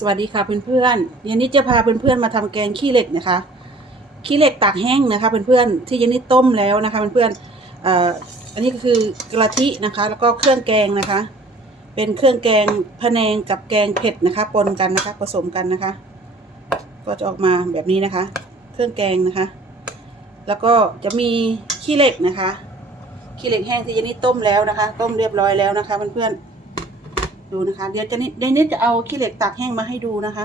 สวัสดีค่ะเพื่อนๆเยนนิดจะพาเพื่อนๆมาทำแกงขี้เหล็กนะคะ ขี้เหล็กตากแห้งนะคะเพื่อนๆที่เยนนิดต้มแล้วนะคะเพื่อนๆอ่ออันนี้ก็คือกะทินะคะ แล้วก็เครื่องแกงนะคะ เป็นเครื่องแกงพะแนงกับแกงเผ็ดนะคะ ปนกันนะคะ ผสมกันนะคะ ก็จะออกมาแบบนี้นะคะ เครื่องแกงนะคะ แล้วก็จะมีขี้เหล็กนะคะ ขี้เหล็กแห้งที่เยนนิดต้มแล้วนะคะ ต้มเรียบร้อยแล้วนะคะเพื่อนๆ ดูนะคะ เดี๋ยวจะนิดเดี๋ยวนิดจะเอาขี้เหล็กตากแห้งมาให้ดูนะคะ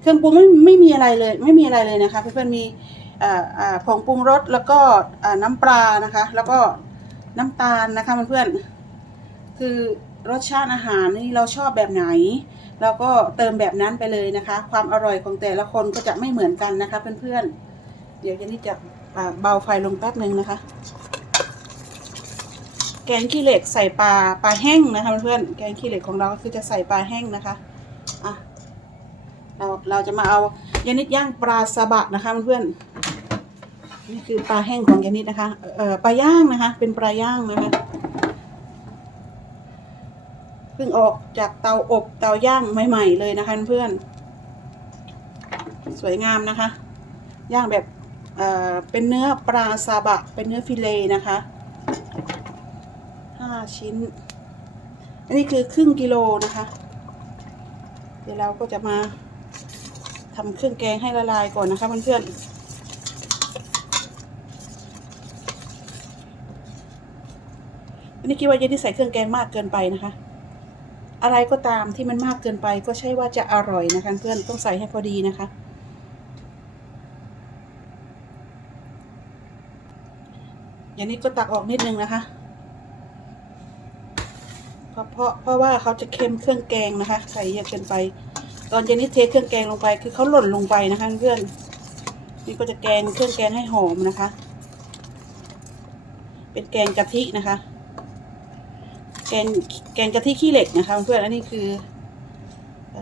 เครื่องปรุงไม่ไม่มีอะไรเลย ไม่มีอะไรเลยนะคะเพื่อนๆมีผงปรุงรสแล้วก็น้ำปลานะคะ แล้วก็น้ำตาลนะคะเพื่อนๆคือรสชาติอาหารนี่เราชอบแบบไหนเราก็เติมแบบนั้นไปเลยนะคะ ความอร่อยของแต่ละคนก็จะไม่เหมือนกันนะคะเพื่อนๆเดี๋ยวจะนี่จะเบาไฟลงแป๊บหนึ่งนะคะ กงขี้เหล็กใส่ปลาปลาแห้งนะคะเพื่อนๆแกงขี้เหล็กของเราก็คือจะใส่ปลาแห้งนะคะอะเราเราจะมาเอายานิดย่างปลาซาบะนะคะเพื่อนๆนี่คือปลาแห้งของยานิดนะคะเอ่อปลาย่างนะคะ เป็นปลาย่างนะคะเพิ่งออกจากเตาอบเตาย่างใหม่ๆเลยนะคะเพื่อนสวยงามนะคะ ย่างแบบเอ่อเป็นเนื้อปลาซาบะ เป็นเนื้อฟิเลนะคะ ห้าชิ้น อันนี้คือครึ่งกิโลนะคะ เดี๋ยวเราก็จะมาทำเครื่องแกงให้ละลายก่อนนะคะเพื่อนๆอันนี้คิดว่าเยนที่ใส่เครื่องแกงมากเกินไปนะคะ อะไรก็ตามที่มันมากเกินไปก็ใช่ว่าจะอร่อยนะคะเพื่อนต้องใส่ให้พอดีนะคะ อย่างนี้ก็ตักออกนิดนึงนะคะ เพราะเพราะเพราะว่าเขาจะเค็มเครื่องแกงนะคะ ใส่เยอะเกินไป ตอนเจนี่เทเครื่องแกงลงไป คือเขาหล่นลงไปนะคะเพื่อนนี่ก็จะแกงเครื่องแกงให้หอมนะคะ เป็นแกงกะทินะคะ แกงแกงกะทิขี้เหล็กนะคะ เพื่อนอันนี้คือเอ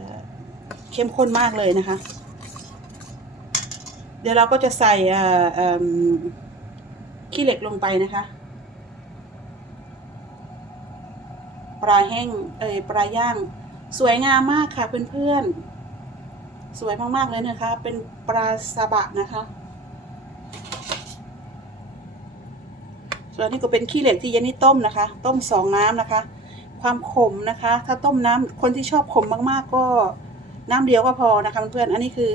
เข้มข้นมากเลยนะคะ เดี๋ยวเราก็จะใส่ขี้เหล็กลงไปนะคะ ปลาแห้งเอ่ยปลาย่าง สวยงามมากค่ะเพื่อนๆ สวยมากๆเลยนะคะ เป็นปลาซาบะนะคะ ส่วนนี้ก็เป็นขี้เหล็กที่เยนนี่ต้มนะคะ ต้มสองน้ำนะคะ ความขมนะคะ ถ้าต้มน้ำคนที่ชอบขมมากๆก็น้ำเดียวก็พอนะคะเพื่อนๆ อันนี้คือ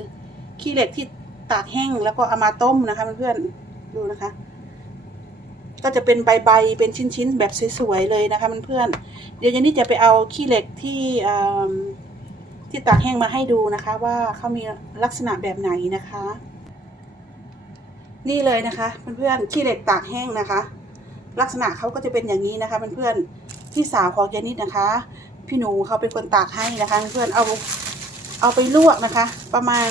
ขี้เหล็กที่ตากแห้งแล้วก็เอามาต้มนะคะเพื่อนๆ ดูนะคะ ก็จะเป็นใบๆเป็นชิ้นๆ แบบสวยๆเลยนะคะเพื่อนๆเดี๋ยวยันนี่จะไปเอาขี้เหล็กที่ที่ตากแห้งมาให้ดูนะคะว่าเขามีลักษณะแบบไหนนะคะ นี่เลยนะคะเพื่อนๆขี้เหล็กตากแห้งนะคะ ลักษณะเขาก็จะเป็นอย่างนี้นะคะเพื่อนๆพี่สาวของยานิดนะคะ พี่หนูเขาเป็นคนตากให้นะคะเพื่อนๆเอาเอาไปลวกนะคะ ประมาณ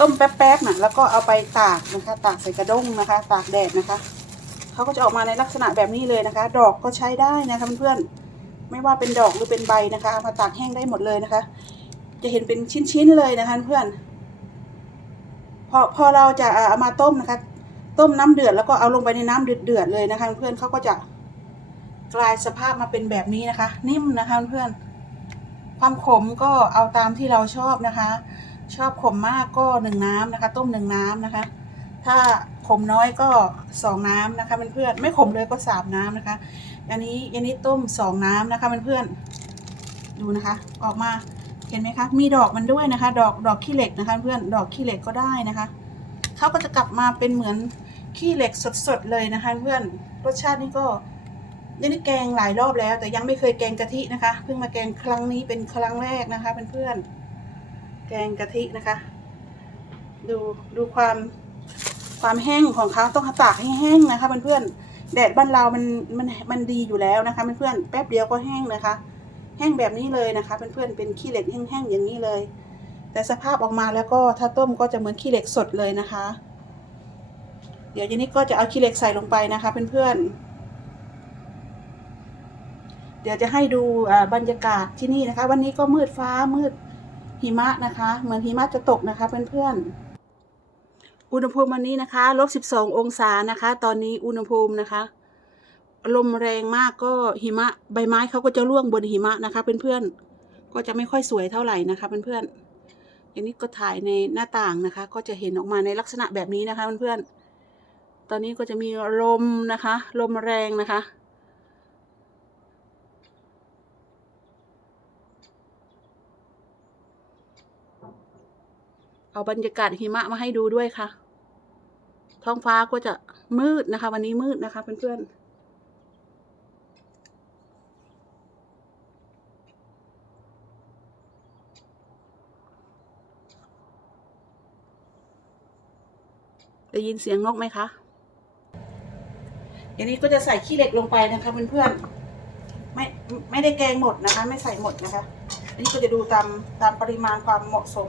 ต้มแป๊บๆนะแล้วก็เอาไปตากนะคะ ตากใส่กระด้งนะคะ ตากแดดนะคะ เขาก็จะออกมาในลักษณะแบบนี้เลยนะคะ ดอกก็ใช้ได้นะคะเพื่อนๆไม่ว่าเป็นดอกหรือเป็นใบนะคะเอามาตากแห้งได้หมดเลยนะคะ จะเห็นเป็นชิ้นๆเลยนะคะเพื่อนพอพอเราจะเอามาต้มนะคะ ต้มน้ำเดือดแล้วก็เอาลงไปในน้ำเดือดๆเลยนะคะเพื่อนเขาก็จะกลายสภาพมาเป็นแบบนี้นะคะ นิ่มนะคะเพื่อนความขมก็เอาตามที่เราชอบนะคะ ชอบขมมากก็หนึ่งน้ำนะคะ ต้มหนึ่งน้ำนะคะ ถ้า ขมน้อยก็สองน้ำนะคะเพื่อนๆไม่ขมเลยก็สามน้ำนะคะอันนี้อันนี้ต้มสองน้ำนะคะเพื่อนๆดูนะคะ ออกมาเห็นไหมคะ มีดอกมันด้วยนะคะ ดอกดอกขี้เหล็กนะคะเพื่อนดอกขี้เหล็กก็ได้นะคะเขาก็จะกลับมาเป็นเหมือนขี้เหล็กสดๆเลยนะคะ เพื่อนรสชาตินี่ก็ยังนี่แกงหลายรอบแล้ว แต่ยังไม่เคยแกงกะทินะคะ เพิ่งมาแกงครั้งนี้เป็นครั้งแรกนะคะเพื่อนๆแกงกะทินะคะ ดูดูความ ความแห้งของเขาต้องตากให้แห้งนะคะเพื่อนๆแดดบ้านเรามันมันมันดีอยู่แล้วนะคะเพื่อนๆแป๊บเดียวก็แห้งนะคะ แห้งแบบนี้เลยนะคะเพื่อนๆเป็นขี้เหล็กแห้งๆอย่างนี้เลย แต่สภาพออกมาแล้วก็ถ้าต้มก็จะเหมือนขี้เหล็กสดเลยนะคะ เดี๋ยวเจนี้ก็จะเอาขี้เหล็กใส่ลงไปนะคะเพื่อนๆเดี๋ยวจะให้ดูบรรยากาศที่นี่นะคะ วันนี้ก็มืดฟ้ามืดหิมะนะคะ เหมือนหิมะจะตกนะคะเพื่อนๆ อุณหภูมิวันนี้นะคะลบสิบสององศานะคะ ตอนนี้อุณหภูมินะคะ ลมแรงมากก็หิมะใบไม้เขาก็จะร่วงบนหิมะนะคะ เพื่อนๆก็จะไม่ค่อยสวยเท่าไหร่นะคะเพื่อนๆอย่างนี้ก็ถ่ายในหน้าต่างนะคะ ก็จะเห็นออกมาในลักษณะแบบนี้นะคะเพื่อนๆตอนนี้ก็จะมีลมนะคะ ลมแรงนะคะเอาบรรยากาศหิมะมาให้ดูด้วยค่ะ ท้องฟ้าก็จะมืดนะคะ วันนี้มืดนะคะเพื่อนๆได้ยินเสียงนกไหมคะอย่างนี้ก็จะใส่ขี้เหล็กลงไปนะคะเพื่อนๆ ไม่ไม่ได้แกงหมดนะคะ ไม่ใส่หมดนะคะ อันนี้ก็จะดูตามตามปริมาณความเหมาะสม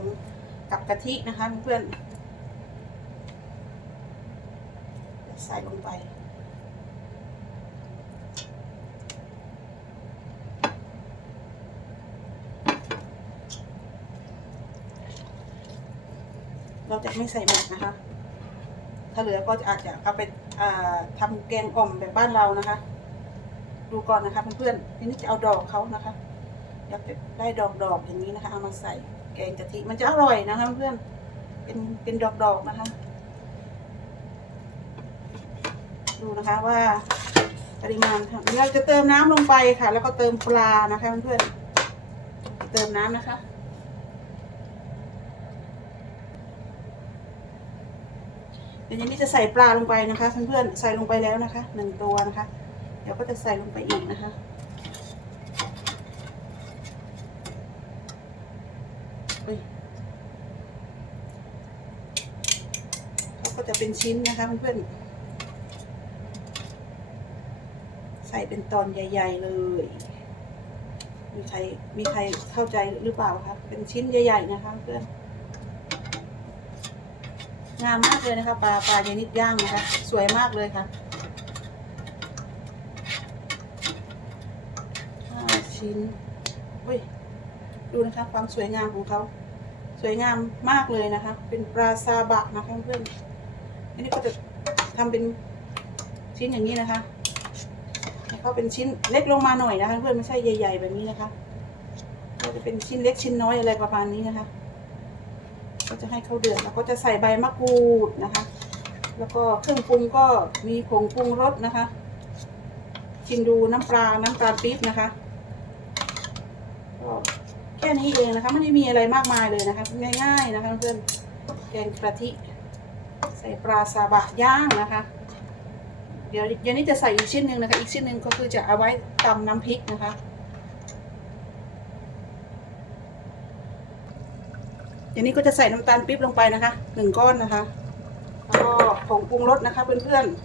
กับกะทินะคะเพื่อนๆ ใส่ลงไป เราจะไม่ใส่หมดนะคะ ถ้าเหลือก็อาจจะเอาไปาทำแกงอ่อมแบบบ้านเรานะคะ ดูก่อนนะคะเพื่อนๆนี้จะเอาดอกเขานะคะอยากจะได้ดอกดอกๆอย่างนี้นะคะเอามาใส่แกงกะทิมันจะอร่อยนะคะเพื่อนเป็นเป็นดอกดอกๆนะคะ ดูนะคะว่าปริมาณค่ะเราจะเติมน้ำลงไปค่ะ แล้วก็เติมปลานะคะเพื่อนๆเติมน้ำนะคะเดี๋ยวนี้จะใส่ปลาลงไปนะคะเพื่อนๆใส่ลงไปแล้วนะคะหนึ่งตัวนะคะ เดี๋ยวก็จะใส่ลงไปอีกนะคะเฮ้ยเขาก็จะเป็นชิ้นนะคะเพื่อนๆใส่เป็นตอนใหญ่ ๆ เลย มีใครมีใครเข้าใจหรือเปล่าคะเป็นชิ้นใหญ่ ๆ นะคะเพื่อนงามมากเลยนะคะปลาปลาเยนิดย่างนะคะ สวยมากเลยค่ะห้าชิ้นอุ้ยดูนะคะความสวยงามของเขาสวยงามมากเลยนะคะ เป็นปลาซาบะนะคะเพื่อนอันนี้ก็จะทำเป็นชิ้นอย่างนี้นะคะ ให้เป็นชิ้นเล็กลงมาหน่อยนะคะเพื่อนไม่ใช่ใหญ่ ๆ แบบนี้นะคะ ก็จะเป็นชิ้นเล็กชิ้นน้อยอะไรประมาณนี้นะคะ ก็จะให้เขาเดือดแล้วก็จะใส่ใบมะกรูดนะคะ แล้วก็เครื่องปรุงก็มีผงปรุงรสนะคะชิมดูน้ำปลา น้ำตาลปี๊บนะคะก็แค่นี้เองนะคะไม่ได้มีอะไรมากมายเลยนะคะง่ายๆนะคะเพื่อนแกงกะทิใส่ปลาซาบะย่างนะคะ ดี๋ยวเดี๋ยวนี้จะใส่อีกชิ้นหนึ่งนะคะ อีกชิ้นหนึ่งก็คือจะเอาไว้ตำน้ำพริกนะคะอย่างนี้ก็จะใส่น้ำตาลปี๊บลงไปนะคะหนึ่งก้อนนะคะ แล้วก็ผงปรุงรสนะคะเพื่อนๆ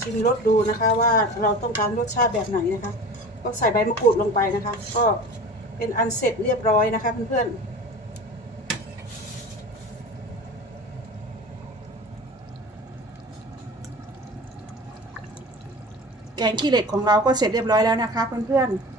ชิมรสดูนะคะว่าเราต้องการรสชาติแบบไหนนะคะ ก็ใส่ใบมะกรูดลงไปนะคะ ก็เป็นอันเสร็จเรียบร้อยนะคะเพื่อนๆ แกงขี้เหล็กของเราก็เสร็จเรียบร้อยแล้วนะคะเพื่อนๆ